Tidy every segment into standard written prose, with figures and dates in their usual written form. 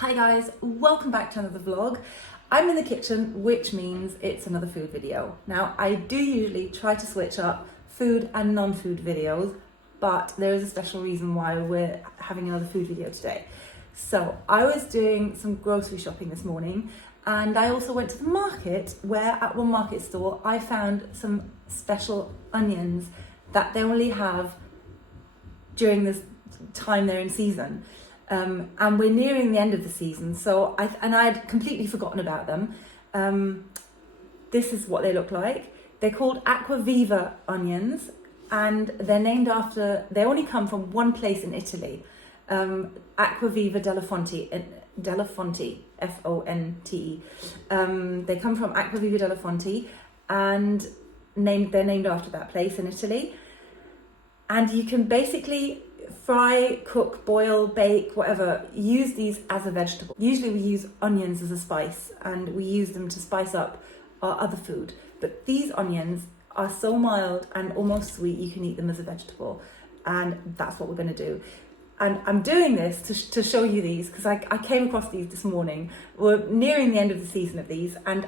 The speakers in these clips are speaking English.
Hi guys, welcome back to another vlog. I'm in the kitchen, which means it's another food video. Now, I do usually try to switch up food and non-food videos, but there is a special reason why we're having another food video today. So I was doing some grocery shopping this morning, and I also went to the market where at one market store I found some special onions that they only have during this time they're in season. And we're nearing the end of the season, so I'd completely forgotten about them. This is what they look like. They're called Aqua Viva onions, and they're named after, they only come from one place in Italy, Aqua Viva della Fonte, F-O-N-T-E. They come from Aqua Viva della Fonte, and they're named after that place in Italy. And you can basically fry, cook, boil, bake, whatever, use these as a vegetable. Usually we use onions as a spice and we use them to spice up our other food. But these onions are so mild and almost sweet, you can eat them as a vegetable. And that's what we're going to do. And I'm doing this to show you these because I came across these this morning. We're nearing the end of the season of these. And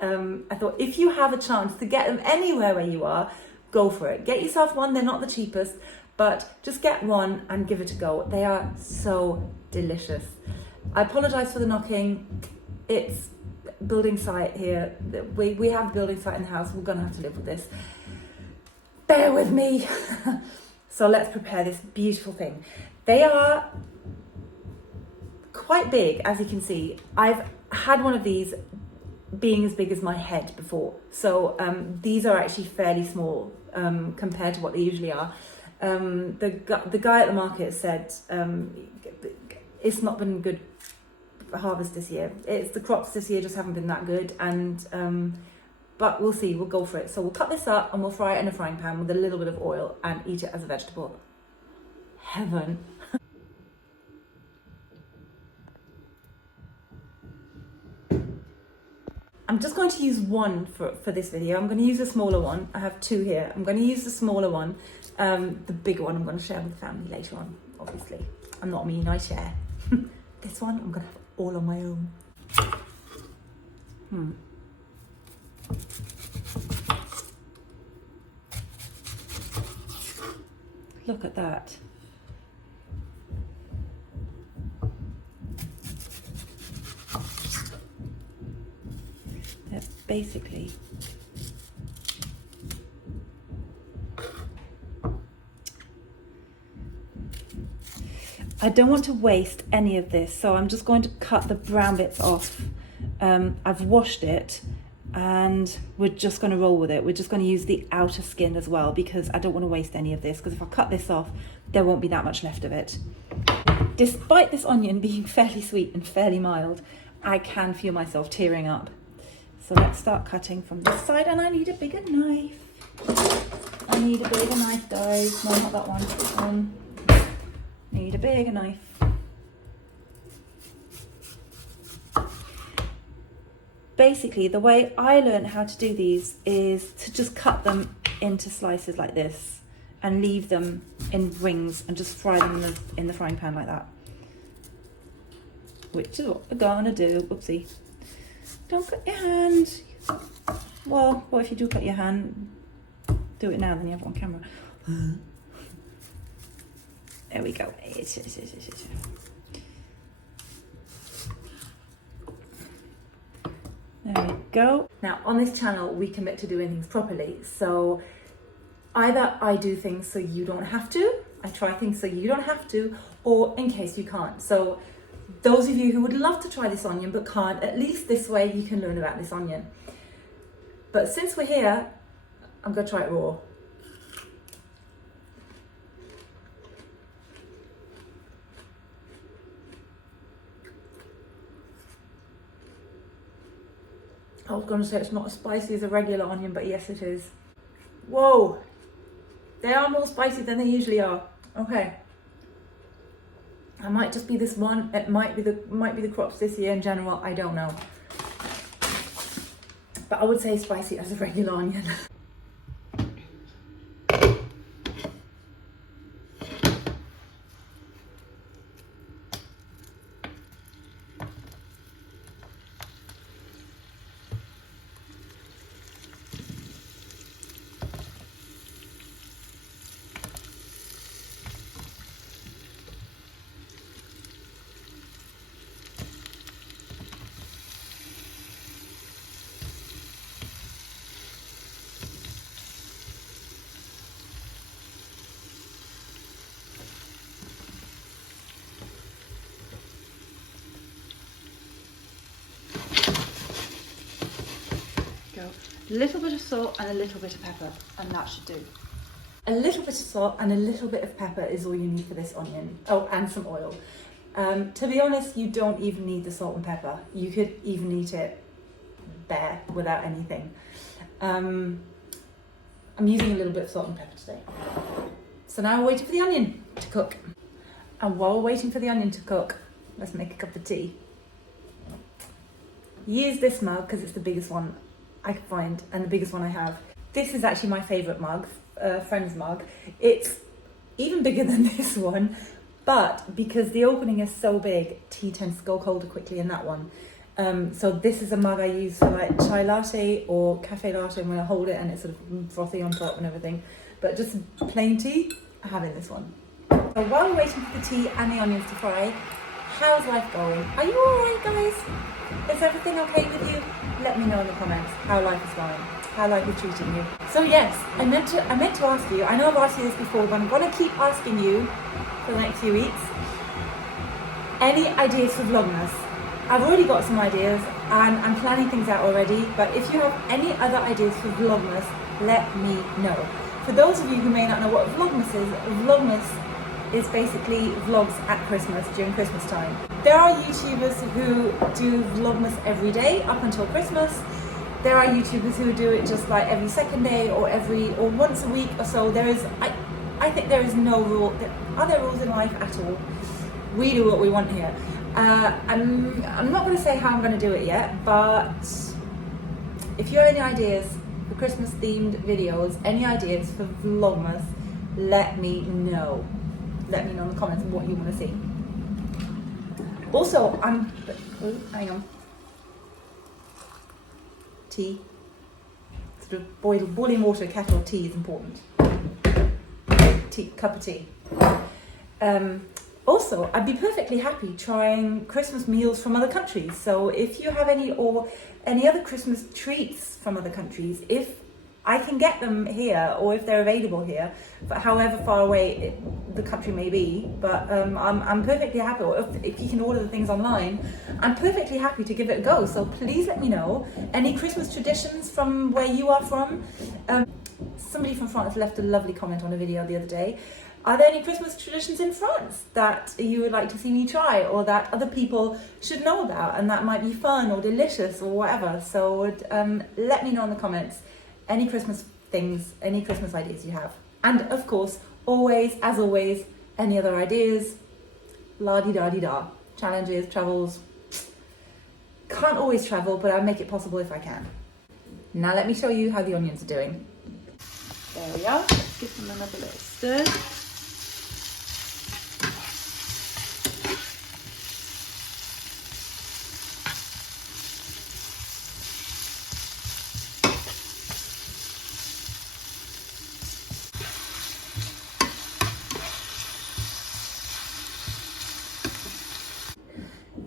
I thought if you have a chance to get them anywhere where you are, go for it. Get yourself one. They're not the cheapest, but just get one and give it a go. They are so delicious. I apologise for the knocking. It's building site here. We have a building site in the house. We're going to have to live with this. Bear with me. So let's prepare this beautiful thing. They are quite big, as you can see. I've had one of these being as big as my head before. So these are actually fairly small compared to what they usually are. The guy at the market said it's not been good harvest this year. It's the crops this year just haven't been that good, and but we'll see. We'll go for it. So we'll cut this up and we'll fry it in a frying pan with a little bit of oil and eat it as a vegetable. Heaven. I'm just going to use one for this video. I'm going to use a smaller one. I have two here. I'm going to use the smaller one. The bigger one I'm going to share with the family later on, obviously. I'm not mean, I share. This one I'm going to have all on my own. Look at that. They're basically I don't want to waste any of this, so I'm just going to cut the brown bits off. I've washed it and we're just going to roll with it. We're just going to use the outer skin as well because I don't want to waste any of this, because if I cut this off, there won't be that much left of it. Despite this onion being fairly sweet and fairly mild, I can feel myself tearing up. So let's start cutting from this side, and I need a bigger knife. I need a bigger knife, guys. No, not that one. Need a bigger knife. Basically, the way I learned how to do these is to just cut them into slices like this and leave them in rings and just fry them in the frying pan like that. Which is what we're gonna do. Oopsie. Don't cut your hand. Well, what if you do cut your hand? Do it now, then you have it on camera. There we go. There we go. Now, on this channel, we commit to doing things properly. So either I do things so you don't have to, I try things so you don't have to, or in case you can't. So those of you who would love to try this onion but can't, at least this way you can learn about this onion. But since we're here, I'm going to try it raw. I was going to say it's not as spicy as a regular onion, but yes it is. Whoa! They are more spicy than they usually are. Okay. It might just be this one. It might be the crops this year in general. I don't know. But I would say spicy as a regular onion. A little bit of salt and a little bit of pepper, and that should do. A little bit of salt and a little bit of pepper is all you need for this onion. Oh, and some oil. To be honest, you don't even need the salt and pepper. You could even eat it bare without anything. I'm using a little bit of salt and pepper today. So now we're waiting for the onion to cook. And while we're waiting for the onion to cook, let's make a cup of tea. Use this mug because it's the biggest one I can find and the biggest one I have. This is actually my favourite mug, friend's mug. It's even bigger than this one, but because the opening is so big, tea tends to go colder quickly in that one. So this is a mug I use for like chai latte or cafe latte when I hold it and it's sort of frothy on top and everything. But just plain tea, I have in this one. So while we're waiting for the tea and the onions to fry, how's life going? Are you alright, guys? Is everything okay with you? Let me know in the comments how life is going, how life is treating you. So yes, I meant to ask you, I know I've asked you this before, but I'm going to keep asking you for the next few weeks. Any ideas for Vlogmas? I've already got some ideas and I'm planning things out already, but if you have any other ideas for Vlogmas, let me know. For those of you who may not know what Vlogmas is basically vlogs at Christmas, during Christmas time. There are YouTubers who do Vlogmas every day up until Christmas. There are YouTubers who do it just like every second day or once a week or so. I think there is no rule. Are there rules in life at all? We do what we want here. I'm not going to say how I'm going to do it yet, but if you have any ideas for Christmas themed videos, any ideas for Vlogmas, let me know. Let me know in the comments what you want to see. Also, hang on. Tea. Sort of boiling water, kettle, tea is important. Cup of tea. Also, I'd be perfectly happy trying Christmas meals from other countries. So if you have any other Christmas treats from other countries, if I can get them here or if they're available here, but however far away the country may be, but I'm perfectly happy, or if you can order the things online, I'm perfectly happy to give it a go. So please let me know any Christmas traditions from where you are from. Somebody from France left a lovely comment on a video the other day. Are there any Christmas traditions in France that you would like to see me try or that other people should know about and that might be fun or delicious or whatever? So let me know in the comments any Christmas things, any Christmas ideas you have. And of course, as always, any other ideas, la-di-da-di-da, challenges, travels. Can't always travel, but I'll make it possible if I can. Now let me show you how the onions are doing. There we are, let's give them another little stir.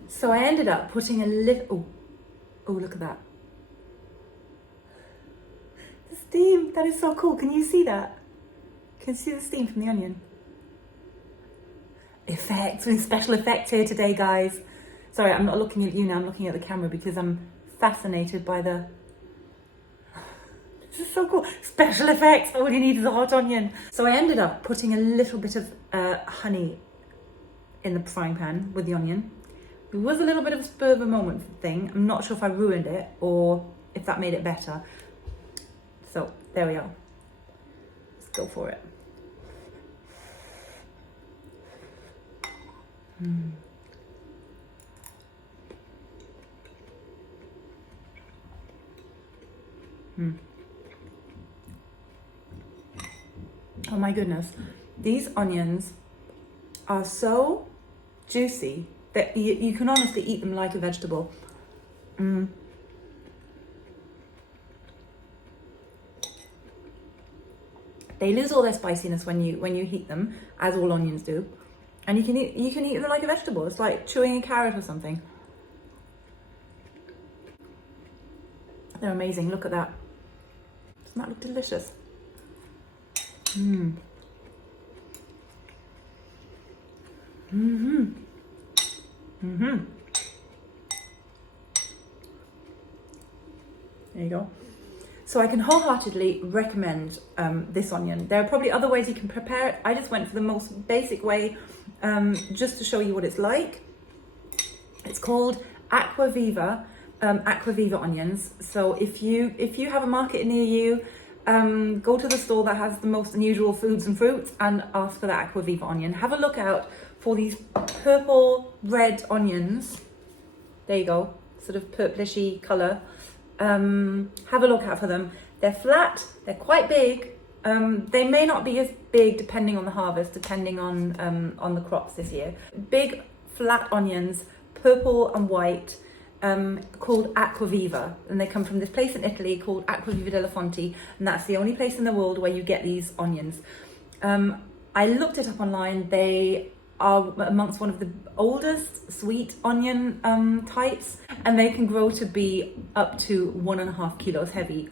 So I ended up putting a little, oh look at that. The steam, that is so cool. Can you see that? Can you see the steam from the onion? Effects, with special effects here today, guys. Sorry, I'm not looking at you now, I'm looking at the camera because I'm fascinated by the... This is so cool. Special effects, all you need is a hot onion. So I ended up putting a little bit of honey in the frying pan with the onion. It was a little bit of a spur of a moment thing. I'm not sure if I ruined it or if that made it better. So there we are. Let's go for it. Oh my goodness. These onions are so juicy that you can honestly eat them like a vegetable. They lose all their spiciness when you heat them, as all onions do, and you can eat them like a vegetable. It's like chewing a carrot or something. They're amazing. Look at that. Doesn't that look delicious? There you go. So I can wholeheartedly recommend this onion. There are probably other ways you can prepare it. I just went for the most basic way, just to show you what it's like. It's called Aqua Viva, Aqua Viva onions. So if you have a market near you, go to the store that has the most unusual foods and fruits and ask for the Aqua Viva onion. Have a look out for these purple red onions. There you go, sort of purplishy colour. Have a look out for them. They're flat, they're quite big. They may not be as big depending on the harvest, depending on the crops this year. Big flat onions, purple and white, called Aqua Viva, and they come from this place in Italy called Aqua Viva della Fonte, and that's the only place in the world where you get these onions. I looked it up online. They are amongst one of the oldest sweet onion types, and they can grow to be up to 1.5 kilos heavy,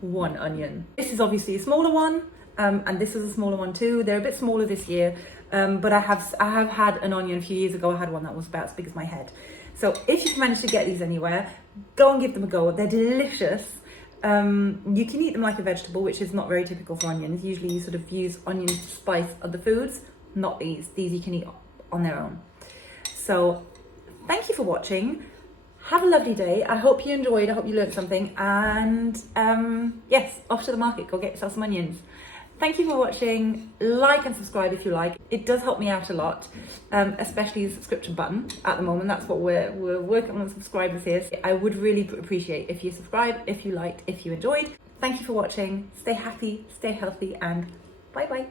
one onion. This is obviously a smaller one, and this is a smaller one too. They're a bit smaller this year, but I have had an onion a few years ago. I had one that was about as big as my head. So if you can manage to get these anywhere, go and give them a go. They're delicious. You can eat them like a vegetable, which is not very typical for onions. Usually you sort of use onions to spice other foods. Not these. These you can eat on their own. So thank you for watching. Have a lovely day. I hope you enjoyed. I hope you learned something. And yes, off to the market. Go get yourself some onions. Thank you for watching. Like and subscribe if you like. It does help me out a lot, especially the subscription button at the moment. That's what we're working on, subscribers here. I would really appreciate if you subscribe, if you liked, if you enjoyed. Thank you for watching. Stay happy, stay healthy, and bye bye.